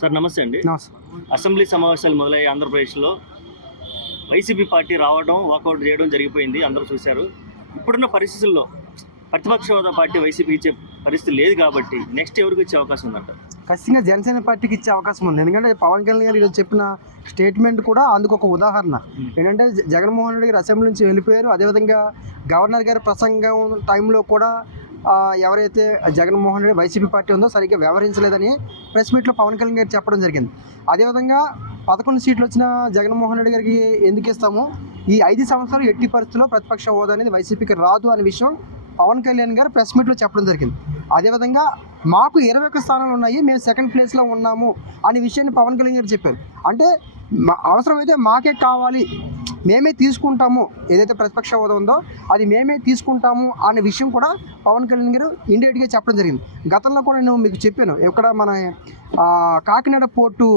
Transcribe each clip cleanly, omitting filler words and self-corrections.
Sir నమస్తే అండి. నమస్తే. అసెంబ్లీ సమావేశాలు మొదలయ్యి ఆంధ్రప్రదేశ్లో వైసీపీ పార్టీ రావడం, వాకౌట్ చేయడం జరిగిపోయింది. అందరూ చూశారు. ఇప్పుడున్న పరిస్థితుల్లో ప్రతిపక్ష హోదా పార్టీ వైసీపీ ఇచ్చే పరిస్థితి లేదు కాబట్టి నెక్స్ట్ ఎవరికి ఇచ్చే అవకాశం ఉందంట? ఖచ్చితంగా జనసేన పార్టీకి ఇచ్చే అవకాశం ఉంది. ఎందుకంటే పవన్ కళ్యాణ్ గారు ఈరోజు చెప్పిన స్టేట్మెంట్ కూడా అందుకు ఒక ఉదాహరణ. ఏంటంటే జగన్మోహన్ రెడ్డి గారు అసెంబ్లీ నుంచి వెళ్ళిపోయారు. అదేవిధంగా గవర్నర్ గారి ప్రసంగం టైంలో కూడా ఎవరైతే జగన్మోహన్ రెడ్డి వైసీపీ పార్టీ ఉందో సరిగ్గా వ్యవహరించలేదని ప్రెస్ మీట్లో పవన్ కళ్యాణ్ గారు చెప్పడం జరిగింది. అదేవిధంగా 11 సీట్లు వచ్చిన జగన్మోహన్ రెడ్డి గారికి ఎందుకు ఇస్తాము, ఈ 5 సంవత్సరాలు ఎట్టి పరిస్థితుల్లో ప్రతిపక్ష హోదా అనేది వైసీపీకి రాదు అనే విషయం పవన్ కళ్యాణ్ గారు ప్రెస్ మీట్లో చెప్పడం జరిగింది. అదేవిధంగా మాకు 21 స్థానాలు ఉన్నాయి, మేము సెకండ్ ప్లేస్లో ఉన్నాము అనే విషయాన్ని పవన్ కళ్యాణ్ గారు చెప్పారు. అంటే అవసరమైతే మాకే కావాలి, మేమే తీసుకుంటాము, ఏదైతే ప్రతిపక్ష హోదా ఉందో అది మేమే తీసుకుంటాము అనే విషయం కూడా పవన్ కళ్యాణ్ గారు ఇండైరెక్ట్గా చెప్పడం జరిగింది. గతంలో కూడా నేను మీకు చెప్పాను, ఇక్కడ మన కాకినాడ పోర్టు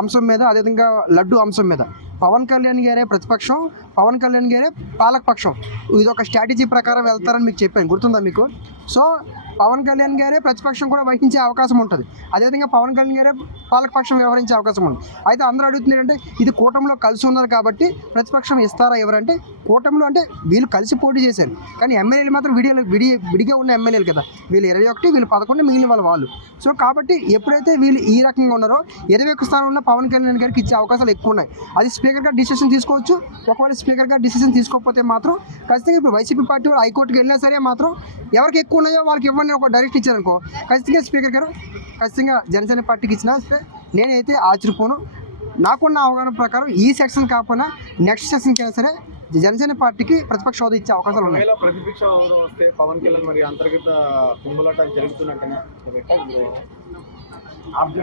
అంశం మీద, అదేవిధంగా లడ్డు అంశం మీద పవన్ కళ్యాణ్ గారే ప్రతిపక్షం, పవన్ కళ్యాణ్ గారే పాలకపక్షం, ఇది ఒక స్ట్రాటజీ ప్రకారం వెళ్తారని మీకు చెప్పాను, గుర్తుందా మీకు? సో పవన్ కళ్యాణ్ గారే ప్రతిపక్షం కూడా వహించే అవకాశం ఉంటుంది, అదేవిధంగా పవన్ కళ్యాణ్ గారే పాలకపక్షం వ్యవహరించే అవకాశం ఉంది. అయితే అందరూ అడుగుతున్నారంటే ఇది కూటమిలో కలిసి ఉన్నారు కాబట్టి ప్రతిపక్షం ఇస్తారా ఎవరంటే, కూటమిలో అంటే వీళ్ళు కలిసి పోటీ చేశారు కానీ ఎమ్మెల్యేలు మాత్రం విడిగా ఉన్న ఎమ్మెల్యేలు కదా, వీళ్ళు 21, వీళ్ళు 11, మిగిలిన వాళ్ళు. సో కాబట్టి ఎప్పుడైతే వీళ్ళు ఈ రకంగా ఉన్నారో 21 స్థానంలో ఉన్న పవన్ కళ్యాణ్ గారికి ఇచ్చే అవకాశాలు ఎక్కువ ఉన్నాయి. అది స్పీకర్ గారు డిసిషన్ తీసుకోవచ్చు. ఒకవేళ స్పీకర్ గారు డిసిషన్ తీసుకోకపోతే మాత్రం ఖచ్చితంగా ఇప్పుడు వైసీపీ పార్టీ వాళ్ళు హైకోర్టుకి వెళ్ళినా సరే మాత్రం ఎవరికి ఎక్కువ ఉన్నాయో వాళ్ళకి ఇవ్వండి ఒక డైరెక్ట్ ఇచ్చారనుకో, ఖచ్చితంగా స్పీకర్ గారు ఖచ్చితంగా జనసేన పార్టీకి ఇచ్చినా నేనైతే ఆశ్చర్యపోను. నాకున్న అవగాహన ప్రకారం ఈ సెక్షన్ కాకపోయినా నెక్స్ట్ సెక్షన్కి అయినా సరే జనసేన పార్టీకి ప్రతిపక్ష హోదా ఇచ్చే అవకాశాలు ఉన్నాయి. ప్రతిపక్ష హోదా వస్తే పవన్ కళ్యాణ్ మరి అంతర్గత కుంభలాటాలు జరుగుతున్నట్టేనా,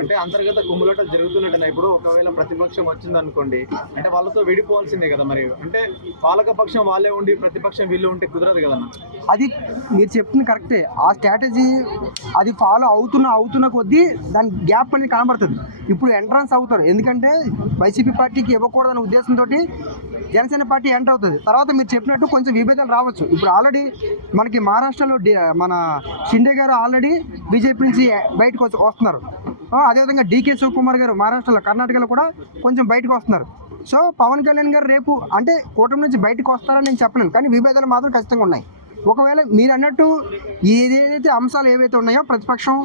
అంటే అంతర్గత కుంభలాటాలు జరుగుతున్నట్టేనా? ఇప్పుడు ఒకవేళ ప్రతిపక్షం వచ్చిందనుకోండి, అంటే వాళ్ళతో విడిపోవాల్సిందే కదా మరి, అంటే పాలక పక్షం వాళ్ళే ఉండి ప్రతిపక్షం వీళ్ళు ఉంటే కుదరదు కదన్నా. అది మీరు చెప్తుంది కరెక్టే, ఆ స్ట్రాటజీ అది ఫాలో అవుతున్న కొద్దీ దాని గ్యాప్ అనేది కనబడుతుంది. ఇప్పుడు ఎంట్రన్స్ అవుతారు, ఎందుకంటే వైసీపీ పార్టీకి ఇవ్వకూడదనే ఉద్దేశంతో జనసేన పార్టీ ఎంటర్ అవుతుంది. తర్వాత మీరు చెప్పినట్టు కొంచెం విభేదాలు రావచ్చు. ఇప్పుడు ఆల్రెడీ మనకి మహారాష్ట్రలో మన షిండే గారు ఆల్రెడీ బీజేపీ నుంచి బయటకు వస్తున్నారు. అదేవిధంగా డీకే శివకుమార్ గారు మహారాష్ట్రలో, కర్ణాటకలో కూడా కొంచెం బయటకు వస్తున్నారు. సో పవన్ కళ్యాణ్ గారు రేపు అంటే కూటమి నుంచి బయటకు వస్తారని నేను చెప్పలేను, కానీ విభేదాలు మాత్రం ఖచ్చితంగా ఉన్నాయి. ఒకవేళ మీరు అన్నట్టు ఏదైతే అంశాలు ఏవైతే ఉన్నాయో ప్రతిపక్షం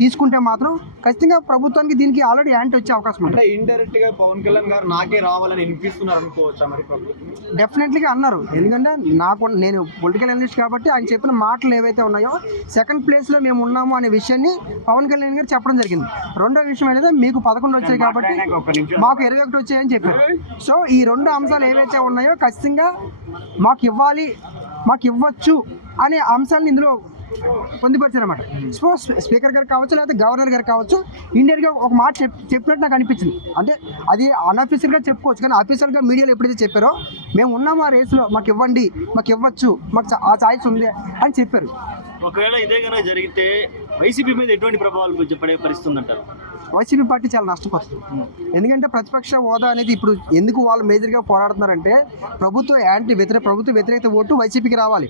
తీసుకుంటే మాత్రం ఖచ్చితంగా ప్రభుత్వానికి దీనికి ఆల్రెడీ యాంటీ వచ్చే అవకాశం ఉంది. అంటే ఇండైరెక్ట్ గా పవన్ కళ్యాణ్ గారు నాకే రావాలని వినిపిస్తున్నారు అనుకోవచ్చా మరి? డెఫినెట్లీగా అన్నారు, ఎందుకంటే నేను పొలిటికల్ అనలిస్ట్ కాబట్టి ఆయన చెప్పిన మాటలు ఏవైతే ఉన్నాయో సెకండ్ ప్లేస్లో మేము ఉన్నాము అనే విషయాన్ని పవన్ కళ్యాణ్ గారు చెప్పడం జరిగింది. రెండో విషయం అనేది మీకు 11 వచ్చాయి కాబట్టి మాకు 21 వచ్చాయని చెప్పారు. సో ఈ 2 అంశాలు ఏవైతే ఉన్నాయో ఖచ్చితంగా మాకు ఇవ్వాలి, మాకు ఇవ్వచ్చు అనే అంశాలను ఇందులో పొందుపరిచారన్నమాట. సో స్పీకర్ గారు కావచ్చు, లేకపోతే గవర్నర్ గారు కావచ్చు, ఇండియన్గా ఒక మాట చెప్పినట్టు నాకు అనిపించింది. అంటే అది అన్అఫీషియల్గా చెప్పుకోవచ్చు, కానీ అఫీషియల్గా మీడియాలో ఎప్పుడైతే చెప్పారో మేము ఉన్నాము ఆ రేసులో, మాకు ఇవ్వండి, మాకు ఇవ్వచ్చు, మాకు ఆ ఛాయిస్ ఉంది అని చెప్పారు. ఒకవేళ ఇదే కనుక జరిగితే వైసీపీ మీద ఎటువంటి ప్రభావాలు పడే పరిస్థితి ఉందంటారు? వైసీపీ పార్టీ చాలా నష్టపోతుంది. ఎందుకంటే ప్రతిపక్ష హోదా అనేది ఇప్పుడు ఎందుకు వాళ్ళు మేజర్గా పోరాడుతున్నారంటే ప్రభుత్వ వ్యతిరేకత ఓటు వైసీపీకి రావాలి.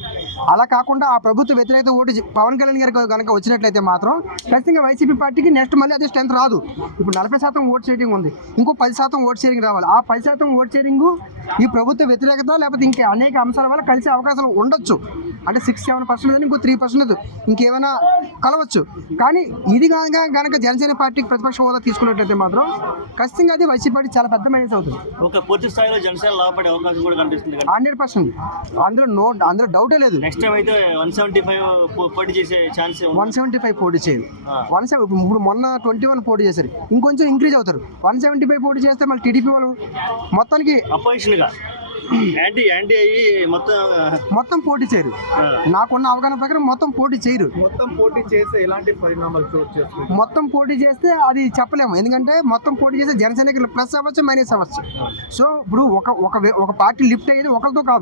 అలా కాకుండా ఆ ప్రభుత్వ వ్యతిరేకత ఓటు పవన్ కళ్యాణ్ గారికి కనుక వచ్చినట్లయితే మాత్రం ఖచ్చితంగా వైసీపీ పార్టీకి నెక్స్ట్ మళ్ళీ అదే స్ట్రెంత్ రాదు. ఇప్పుడు 40% ఓట్ షేరింగ్ ఉంది, ఇంకో 10% ఓట్ షేరింగ్ రావాలి. ఆ 10% ఓట్ షేరింగ్ ఈ ప్రభుత్వ వ్యతిరేకత లేకపోతే ఇంకా అనేక అంశాల వల్ల కలిసే అవకాశాలు ఉండొచ్చు. అంటే 6-7% ఇంకో 3% ఇంకేమైనా కలవచ్చు. కానీ ఇది కనుక జనసేన పార్టీకి ప్రతిపక్ష హోదా తీసుకున్నట్లయితే మాత్రం ఖచ్చితంగా అది వైసీపీ పార్టీ చాలా పెద్ద మైనస్ అవుతుంది. ఒక పూర్తి స్థాయిలో జనసేన లాభపడే అవకాశం కూడా కనిపిస్తుంది. 100% అందులో డౌటే లేదు. నెక్స్ట్ టైం అయితే 175 పోటీ చేసే ఛాన్స్, 175 పోటీ చేయరు. ఇప్పుడు మొన్న 21 పోటీ చేశారు, ఇంకొంచెం ఇంక్రీజ్ అవుతారు. 175 పోటీ చేస్తే మళ్ళీ టీడీపీ వాళ్ళు మొత్తానికి అపోజిషన్గా యాంటీ అయ్యి మొత్తం పోటీ చేయరు. నాకున్న అవగాహన ప్రకారం మొత్తం పోటీ చేయరు. మొత్తం పోటీ చేస్తే ఎలాంటి పరిణామాలు చోటు చేసుకుంటారు? మొత్తం పోటీ చేస్తే అది చెప్పలేము, ఎందుకంటే మొత్తం పోటీ చేస్తే జనసేనకి ప్లస్ అవ్వచ్చు, మైనస్ అవ్వచ్చు. సో ఇప్పుడు ఒక పార్టీ లిఫ్ట్ అయ్యేది ఒకరితో కాదు.